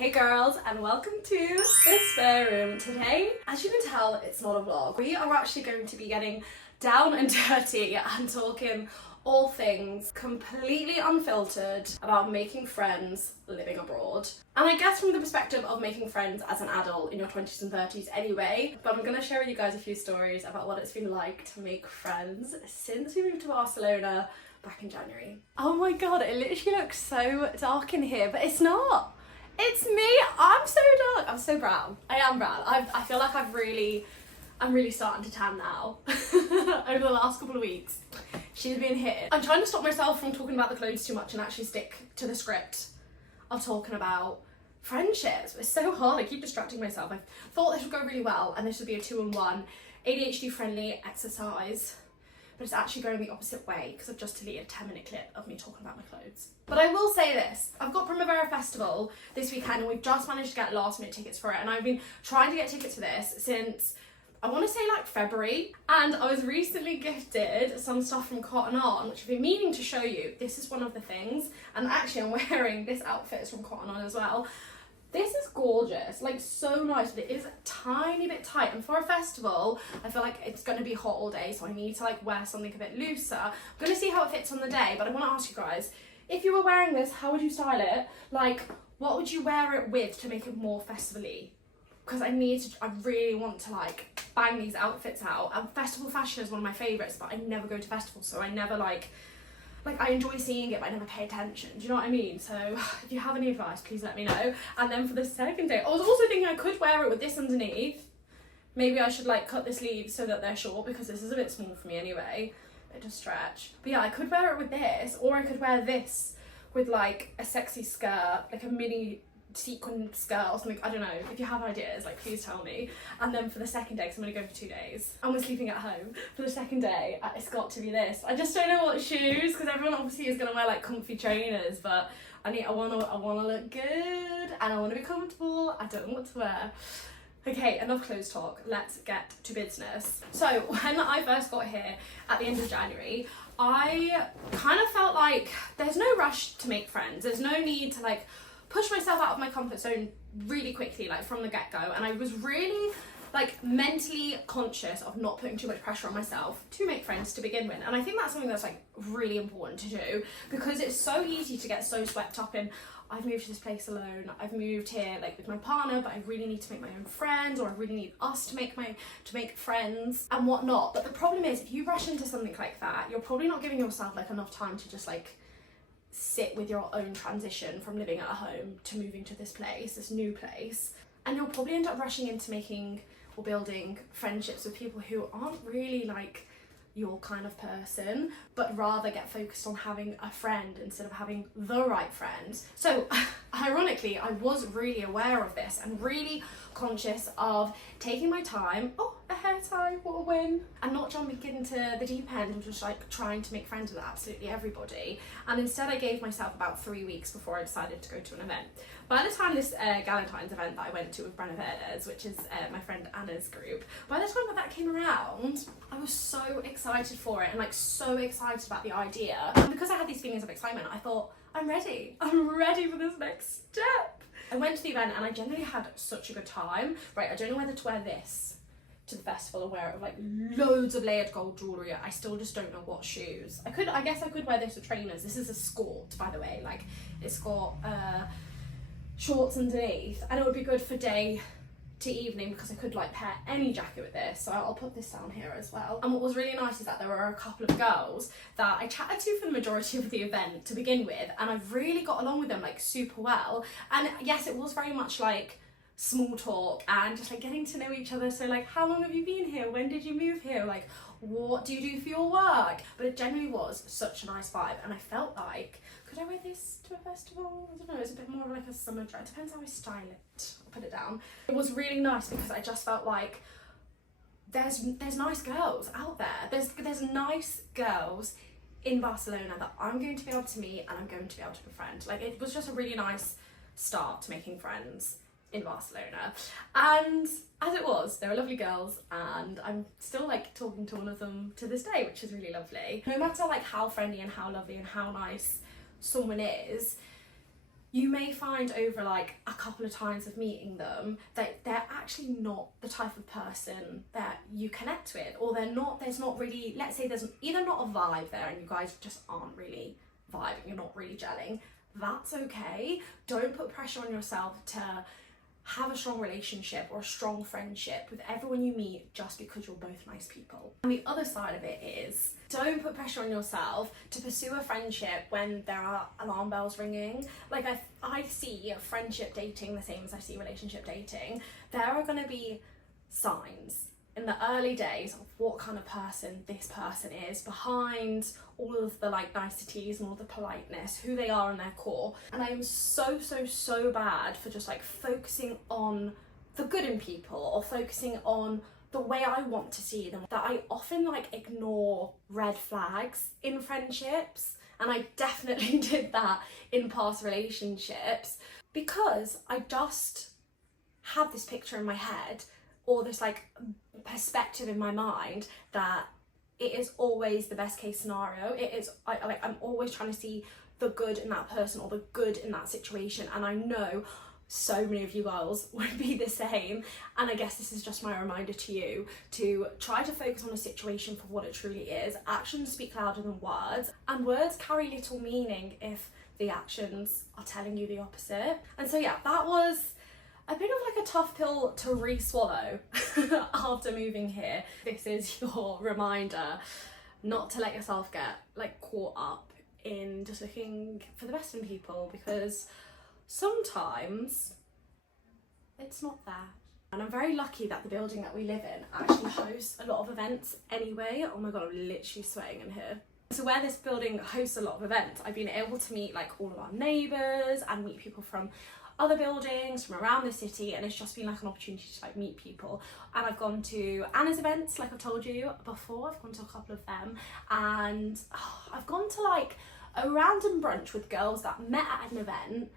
Hey girls, and welcome to the spare room. Today, as you can tell, it's not a vlog. We are actually going to be getting down and dirty and talking all things completely unfiltered about making friends living abroad. And I guess from the perspective of making friends as an adult in your 20s and 30s anyway, but I'm gonna share with you guys a few stories about what it's been like to make friends since we moved to Barcelona back in January. Oh my god, it literally looks so dark in here, but it's not. It's me. I'm so dark. I'm so brown. I am brown. I feel like I'm really starting to tan now over the last couple of weeks. She's been hit. I'm trying to stop myself from talking about the clothes too much and actually stick to the script of talking about friendships. It's so hard. I keep distracting myself. I thought this would go really well and this would be a 2-in-1 ADHD friendly exercise. But it's actually going the opposite way because I've just deleted a 10-minute clip of me talking about my clothes. But I will say this, I've got Primavera Festival this weekend and we've just managed to get last minute tickets for it, and I've been trying to get tickets for this since, I want to say like February, and I was recently gifted some stuff from Cotton On, which I've been meaning to show you. This is one of the things, and actually I'm wearing this outfit is from Cotton On as well. This is gorgeous, like so nice, but it is a tiny bit tight, and for a festival I feel like it's going to be hot all day, so I need to like wear something a bit looser. I'm going to see how it fits on the day, but I want to ask you guys, if you were wearing this, how would you style it? Like, what would you wear it with to make it more festival-y? Because I really want to like bang these outfits out, and festival fashion is one of my favourites, but I never go to festivals, so I never like I enjoy seeing it, but I never pay attention. Do you know what I mean? So if you have any advice, please let me know. And then for the second day, I was also thinking I could wear it with this underneath. Maybe I should like cut the sleeves so that they're short, because this is a bit small for me anyway. It does stretch. But yeah, I could wear it with this, or I could wear this with like a sexy skirt, like a mini sequin skirt or something. I don't know. If you have ideas, like please tell me. And then for the second day, because I'm going to go for 2 days and we're sleeping at home, for the second day it's got to be this. I just don't know what shoes, because everyone obviously is going to wear like comfy trainers, but I want to look good and I want to be comfortable. I don't know what to wear. Okay, enough clothes talk, let's get to business. So when I first got here at the end of January, I kind of felt like there's no rush to make friends. There's no need to like push myself out of my comfort zone really quickly, like from the get-go, and I was really like mentally conscious of not putting too much pressure on myself to make friends to begin with. And I think that's something that's like really important to do, because it's so easy to get so swept up in, I've moved to this place alone, I've moved here like with my partner, but I really need to make my own friends, or I really need us to make friends and whatnot. But the problem is, if you rush into something like that, you're probably not giving yourself like enough time to just like sit with your own transition from living at home to moving to this place, this new place, and you'll probably end up rushing into making or building friendships with people who aren't really like your kind of person, but rather get focused on having a friend instead of having the right friend. So ironically, I was really aware of this and really conscious of taking my time. Oh, a hair tie, what a win. And not jumping into the deep end and just like trying to make friends with absolutely everybody. And instead I gave myself about 3 weeks before I decided to go to an event. By the time this Galentine's event that I went to with Brenna Verdes, which is my friend Anna's group, by the time that came around, I was so excited for it and like so excited about the idea. And because I had these feelings of excitement, I thought, I'm ready for this next step. I went to the event and I generally had such a good time. Right, I don't know whether to wear this to the festival or wear it with like loads of layered gold jewellery. I still just don't know what shoes. I guess I could wear this with trainers. This is a skort, by the way. Like, it's got shorts underneath, and it would be good for day to evening because I could like pair any jacket with this. So I'll put this down here as well. And what was really nice is that there were a couple of girls that I chatted to for the majority of the event to begin with, and I've really got along with them like super well. And yes, it was very much like small talk and just like getting to know each other. So like, how long have you been here? When did you move here? Like, what do you do for your work? But it generally was such a nice vibe, and I felt like, could I wear this to a festival? I don't know, it's a bit more like a summer dress. It depends how I style it. I'll put it down. It was really nice because I just felt like there's nice girls out there. There's nice girls in Barcelona that I'm going to be able to meet and I'm going to be able to befriend. Like, it was just a really nice start to making friends in Barcelona. And as it was, they were lovely girls, and I'm still like talking to one of them to this day, which is really lovely. No matter like how friendly and how lovely and how nice someone is, you may find over like a couple of times of meeting them that they're actually not the type of person that you connect with, or there's not really, let's say there's either not a vibe there and you guys just aren't really vibing, you're not really gelling. That's okay. Don't put pressure on yourself to have a strong relationship or a strong friendship with everyone you meet just because you're both nice people. And the other side of it is, don't put pressure on yourself to pursue a friendship when there are alarm bells ringing. Like I see friendship dating the same as I see relationship dating. There are going to be signs in the early days of what kind of person this person is behind all of the like niceties and all the politeness, who they are in their core. And I am so bad for just like focusing on the good in people or focusing on the way I want to see them, that I often like ignore red flags in friendships. And I definitely did that in past relationships because I just had this picture in my head or this like perspective in my mind that it is always the best case scenario. It is, I'm always trying to see the good in that person or the good in that situation. And I know so many of you girls would be the same. And I guess this is just my reminder to you to try to focus on a situation for what it truly is. Actions speak louder than words, and words carry little meaning if the actions are telling you the opposite. And so yeah, that was a bit of like a tough pill to re-swallow after moving here. This is your reminder not to let yourself get like caught up in just looking for the best in people, because sometimes it's not there. And I'm very lucky that the building that we live in actually hosts a lot of events anyway. Oh my god, I'm literally sweating in here. So where this building hosts a lot of events, I've been able to meet like all of our neighbours and meet people from other buildings from around the city, and it's just been like an opportunity to like meet people. And I've gone to Anna's events, like I've told you before. I've gone to a couple of them, and I've gone to like a random brunch with girls that met at an event,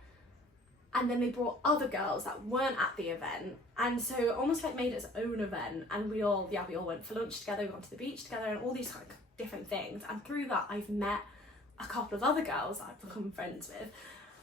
and then they brought other girls that weren't at the event, and so it almost like made its own event. And we all went for lunch together, we went to the beach together, and all these like different things. And through that I've met a couple of other girls that I've become friends with.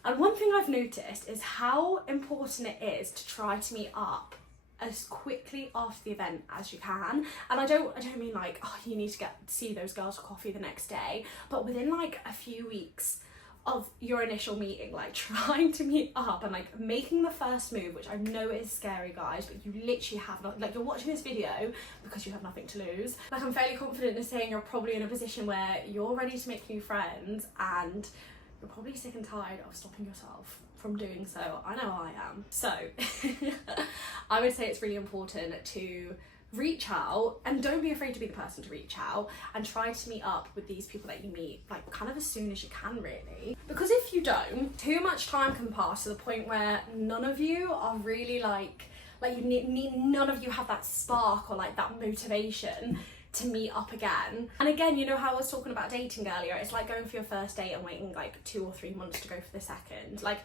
And one thing I've noticed is how important it is to try to meet up as quickly after the event as you can. And I don't mean like, oh, you need to see those girls for coffee the next day, but within like a few weeks of your initial meeting, like trying to meet up and like making the first move, which I know is scary, guys, but you literally have not, like, you're watching this video because you have nothing to lose. Like, I'm fairly confident in saying you're probably in a position where you're ready to make new friends, and you're probably sick and tired of stopping yourself from doing so. I know I am. So I would say it's really important to reach out, and don't be afraid to be the person to reach out and try to meet up with these people that you meet like kind of as soon as you can, really. Because if you don't, too much time can pass to the point where none of you are really like you need none of you have that spark or like that motivation to meet up again. And again, you know how I was talking about dating earlier, it's like going for your first date and waiting like 2 or 3 months to go for the second. Like,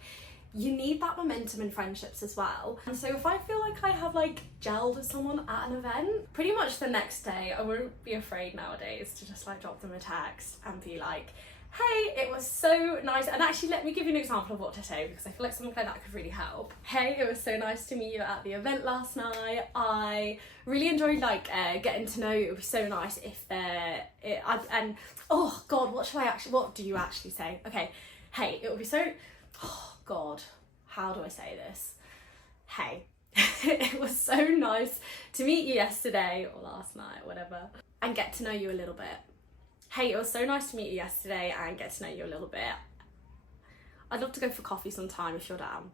you need that momentum in friendships as well. And so if I feel like I have like gelled with someone at an event, pretty much the next day I won't be afraid nowadays to just like drop them a text and be like, hey, it was so nice. And actually, let me give you an example of what to say, because I feel like something like that could really help. Hey, it was so nice to meet you at the event last night. I really enjoyed like getting to know you. It was so nice if and oh god, what do you actually say? Okay, hey, it would be so, oh god, how do I say this? Hey, it was so nice to meet you yesterday or last night, whatever, and get to know you a little bit. Hey, it was so nice to meet you yesterday and get to know you a little bit. I'd love to go for coffee sometime if you're down.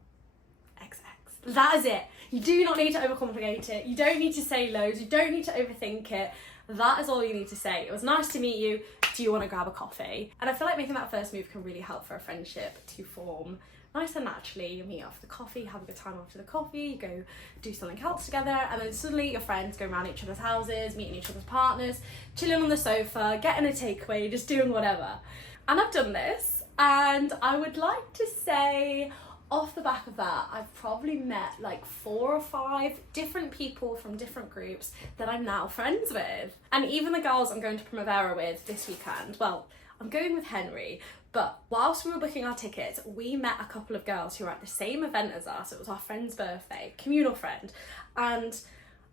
XX. That is it. You do not need to overcomplicate it. You don't need to say loads. You don't need to overthink it. That is all you need to say. It was nice to meet you. Do you want to grab a coffee? And I feel like making that first move can really help for a friendship to form nice and naturally. You meet after the coffee, have a good time after the coffee, you go do something else together, and then suddenly your friends go around each other's houses, meeting each other's partners, chilling on the sofa, getting a takeaway, just doing whatever. And I've done this, and I would like to say off the back of that, I've probably met like 4 or 5 different people from different groups that I'm now friends with. And even the girls I'm going to Primavera with this weekend, well, I'm going with Henry, But whilst we were booking our tickets, we met a couple of girls who were at the same event as us. It was our friend's birthday, communal friend, and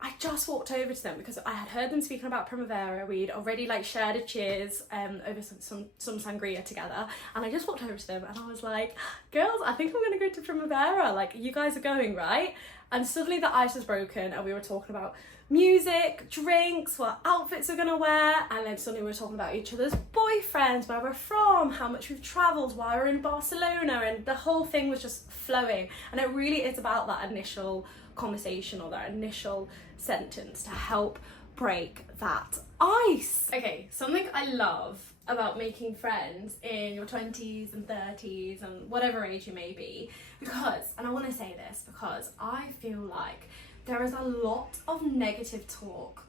I just walked over to them because I had heard them speaking about Primavera. We'd already like shared a cheers over some sangria together, and I just walked over to them and I was like, girls, I think I'm gonna go to Primavera, like you guys are going, right? And suddenly the ice was broken and we were talking about music, drinks, what outfits we're gonna wear, and then suddenly we were talking about each other's boyfriends, where we're from, how much we've travelled, why we're in Barcelona, and the whole thing was just flowing. And it really is about that initial conversation or that initial sentence to help break that ice. Okay, something I love about making friends in your 20s and 30s and whatever age you may be, because, and I want to say this because I feel like there is a lot of negative talk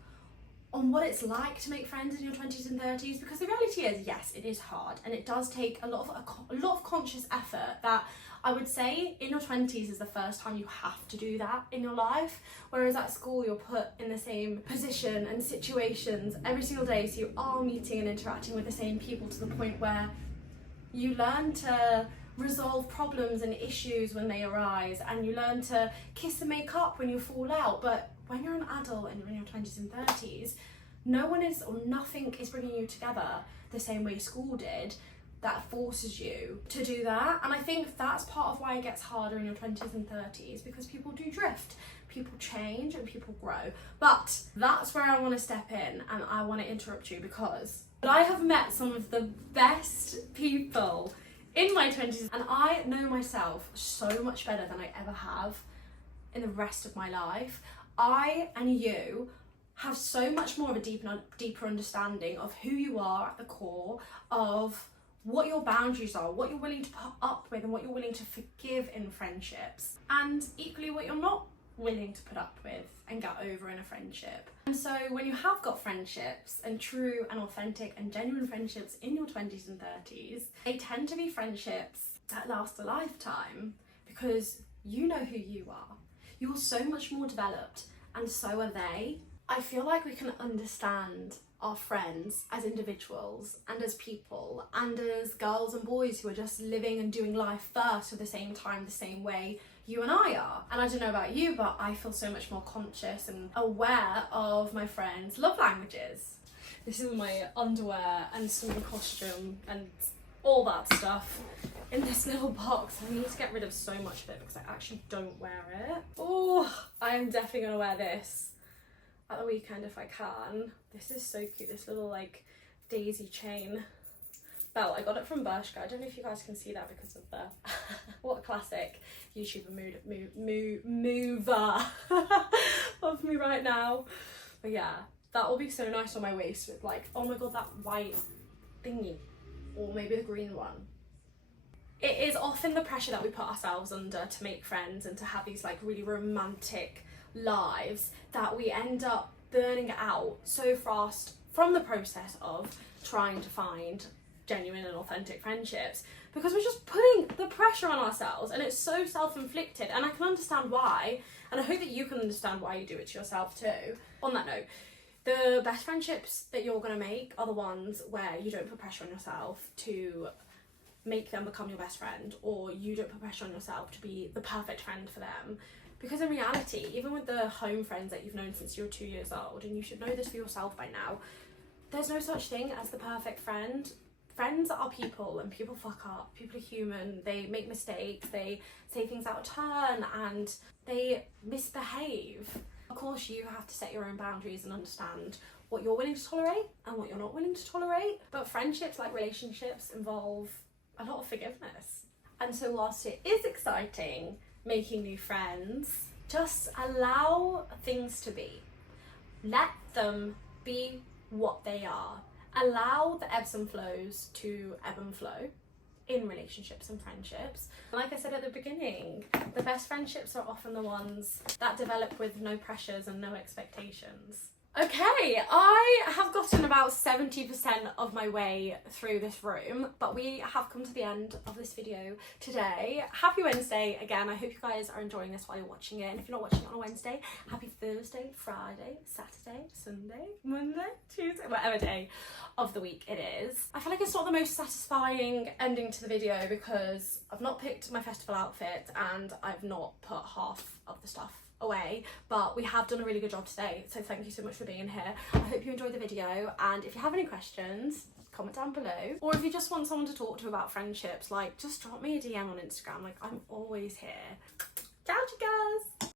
on what it's like to make friends in your 20s and 30s, because the reality is, yes, it is hard and it does take a lot of conscious effort that I would say in your 20s is the first time you have to do that in your life, whereas at school you're put in the same position and situations every single day, so you are meeting and interacting with the same people to the point where you learn to resolve problems and issues when they arise, and you learn to kiss and make up when you fall out. But when you're an adult and you're in your 20s and 30s, no one is or nothing is bringing you together the same way school did that forces you to do that. And I think that's part of why it gets harder in your 20s and 30s, because people do drift, people change and people grow. But that's where I want to step in and I want to interrupt you, because I have met some of the best people in my 20s, and I know myself so much better than I ever have in the rest of my life. I and you have so much more of a deeper understanding of who you are at the core, of what your boundaries are, what you're willing to put up with and what you're willing to forgive in friendships, and equally what you're not willing to put up with and get over in a friendship. And so when you have got friendships, and true and authentic and genuine friendships in your 20s and 30s, they tend to be friendships that last a lifetime, because you know who you are. You're so much more developed and so are they. I feel like we can understand our friends as individuals and as people and as girls and boys who are just living and doing life first at the same time, the same way you and I are. And I don't know about you, but I feel so much more conscious and aware of my friends' love languages. This is my underwear and swimming costume and all that stuff in this little box. I need to get rid of so much of it because I actually don't wear it. Oh, I am definitely gonna wear this at the weekend if I can. This is so cute, this little like daisy chain belt. I got it from Bershka. I don't know if you guys can see that because of the what a classic YouTuber mover of me right now. But yeah, that will be so nice on my waist with like, oh my god, that white thingy, or maybe the green one. It is often the pressure that we put ourselves under to make friends and to have these like really romantic lives that we end up burning out so fast from the process of trying to find genuine and authentic friendships, because we're just putting the pressure on ourselves, and it's so self-inflicted. And I can understand why, and I hope that you can understand why you do it to yourself too. On that note, the best friendships that you're going to make are the ones where you don't put pressure on yourself to make them become your best friend, or you don't put pressure on yourself to be the perfect friend for them. Because in reality, even with the home friends that you've known since you were 2 years old, and you should know this for yourself by now, there's no such thing as the perfect friend. Friends are people, and people fuck up. People are human. They make mistakes. They say things out of turn, and they misbehave. Of course, you have to set your own boundaries and understand what you're willing to tolerate and what you're not willing to tolerate. But friendships, like relationships, involve a lot of forgiveness. And so whilst it is exciting making new friends, just allow things to be. Let them be what they are. Allow the ebbs and flows to ebb and flow in relationships and friendships. Like I said at the beginning, the best friendships are often the ones that develop with no pressures and no expectations. Okay, I have gotten about 70% of my way through this room, but we have come to the end of this video today. Happy Wednesday again. I hope you guys are enjoying this while you're watching it. And if you're not watching it on a Wednesday, happy Thursday, Friday, Saturday, Sunday, Monday, Tuesday, whatever day of the week it is. I feel like it's not the most satisfying ending to the video because I've not picked my festival outfit and I've not put half of the stuff away, but we have done a really good job today, so thank you so much for being here. I hope you enjoyed the video, and if you have any questions, comment down below, or if you just want someone to talk to about friendships, like just drop me a DM on Instagram. Like, I'm always here. Ciao, you guys.